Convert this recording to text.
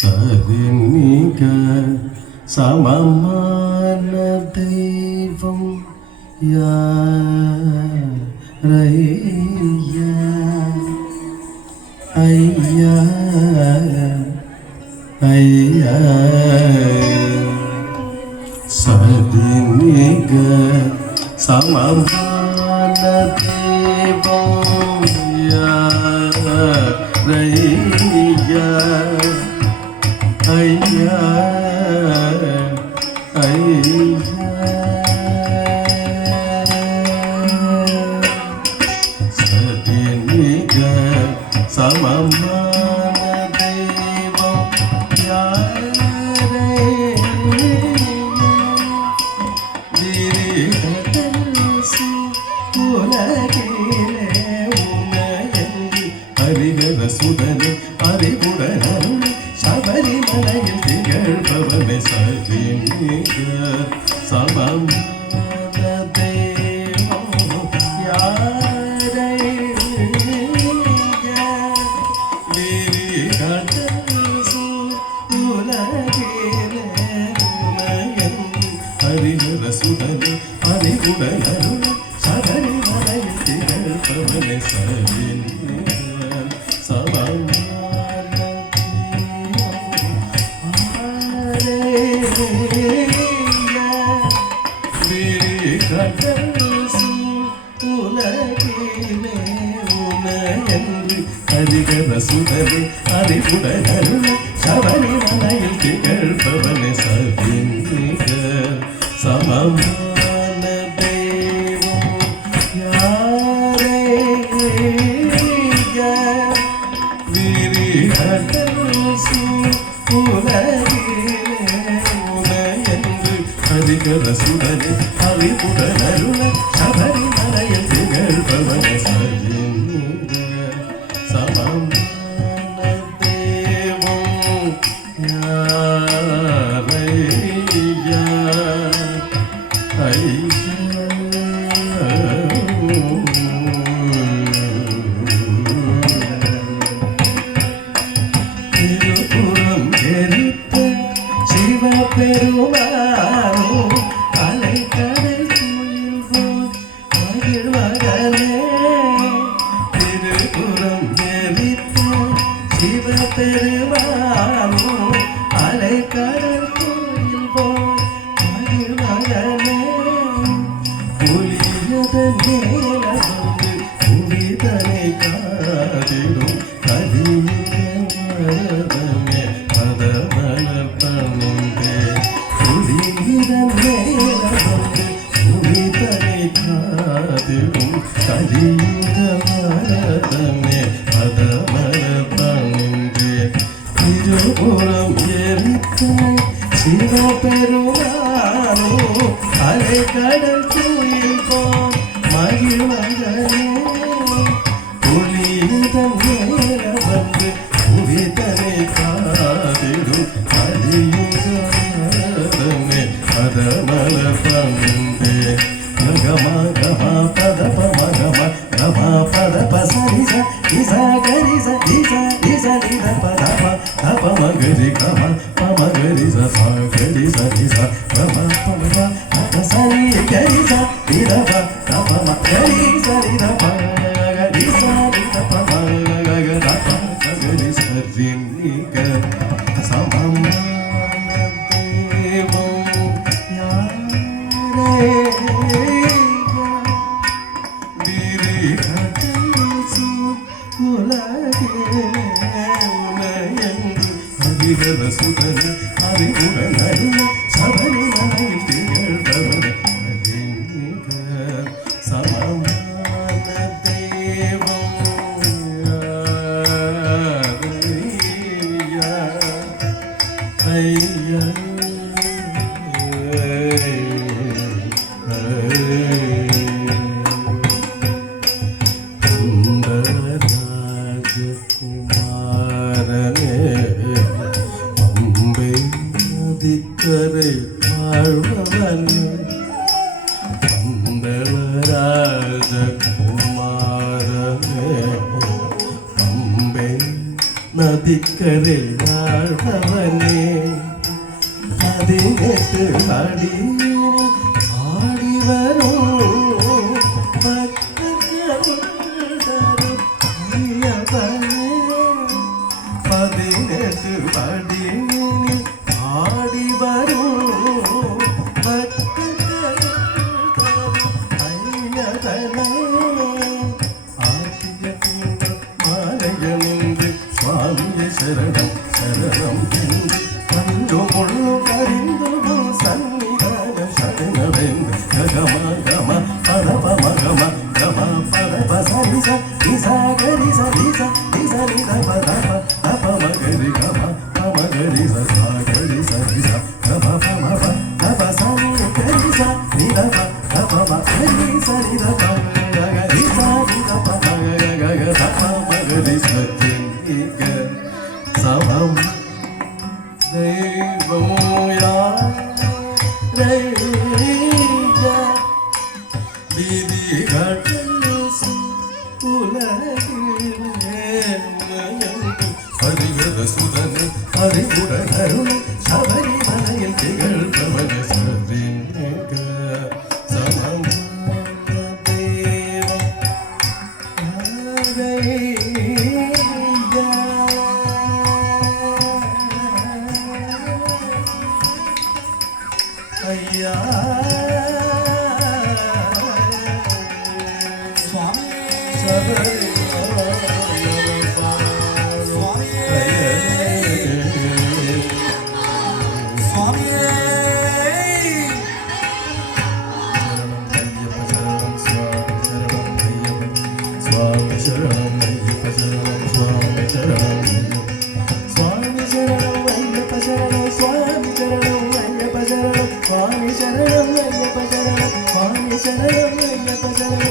സരിനിക സമമാന ദൈവം യാരയ്യ അയ്യ അയ്യ സരിനിക സമമാന ദൈവം യാരയ്യ അയ്യ അയ്യ സരിനിക സമമാന ദൈവം ഹരിഹര സുതനെ അറിവുടനും ശബരിമലയിൽ തികഴ്പവനെ സരിനിക സമമാന ദൈവം ഹരിഹര സുതനെ അറിവുടനും ശബരിമലയിൽ തികഴ്പവനെ സരിനിക സമമാന ഹരിഹര സുതനെ അറിവുടനും ശബരിമലയിൽ തികഴ്പവനെ സരിനിക സമമാന ദൈവം ഹരിഹര സുതനെ അറിവുടനും ശബരിമലയിൽ തികഴ്പവനെ സരിനിക സമമാന ദൈവം യാരയ്യ അയ്യ തിരുപുറം എരിത്ത ശിവപെരുമാനോ അലൈക്കടൽ തുയിൽപോൽ മകിഴ്മകനേ തിരുപുറം എരിത്ത ശിവപെരുമാനോ അലൈക്കടൽ തുയിൽപോൽ മകിഴ്മകനേ പുലിയതൻ മേലകൊണ്ട് പുലിതനെ കാതിടും കലിയുഗമരതനെ പദമലർത്തണിന്റെ പുലിതൻ മേലകൊണ്ട് പുലിതനെ കാതിടും കലിയുഗമരതനെ പദമലർത്തണിന്റെ തിരുപുറം എരിത്ത ശിവപെരുമാനോ അലൈക്കടൽ തുയിൽപോൽ മകിഴ്മകനേ പുലിതൻ മേലവണ്ട് പുലിതനെ കാതിടും കലിയുഗമരതനെ പദമലർത്തണിന്റെ ഗമ ഗമ പദപ മഗമ ഗമ പദപ സരിസ ഇസ ഗരിസ ഇസ ഇസ നിധ പദപ ധപ മഗരി ഗമ പമഗരിസ സ ഗരിസ ഇസ ഗമ പമ ധപ സരി ഗരിസ നിധപ ധപ മഗരിസ നിധപ ഗരിസ നിധപ മഗ ഗരി സരിനിക സമമാന ദൈവം ഹരിഹര സുതനെ അറിവുടനും ശബരിമലയിൽ തികഴ്പവനെ സരിനിക സമമാന ദൈവം യാരയ്യ അയ്യ കുമാരനെ പമ്പൈ നദിക്കരെ വാഴ്വവനെ പന്തളരാജകുമാരനെ പമ്പൈ നദിക്കരെ அடிக்கரை வாழ்பவனே 18 அடி ஆடி வரும் பக்தர்கள் தரும் ஐயப்பனே 18 அடி ஆடி வரும் பக்தர்கள் தரும் ஐயப்பனே ஆத்திய தூங்கள் மாலையணிந்து சுவாமிய சரணம் சரணம் என்று கஞ்சோ முள்ளு கரிந்து சன்னிதானம் சரணவென்று ககம கம பதப மகம கம பதப சரிச நிசா கரிச நிச நிச நித பதப தப மகரி கம பமகரி சா கரிச நிச கம பம தப சனி கரிச நித தப மகரி சரித பமகரி சரித பமகரி தப மகரி சத்திக சமம் தெய்வமோயா தெய்வா விதிகட்டல் உலகிலே உலகெங்கு ஹரிகத சுதனே ஹரிபுரன் அருள் சபரிமலையில் திகழ்பவன சதிநேக சமம் தேவம் ஐயா சுவாமி சபரி சுவாமியே சுவாமி சரணம் ஐயப்ப சரணம் சுவாமி சரணம் சுவாமி சரணம் ஐயப்ப சரணம் சுவாமி சரணம் ஐயப்ப சரணம் சுவாமி சரணம் ஐயப்ப சரணம் சுவாமி சரணம் ஐயப்ப சரணம்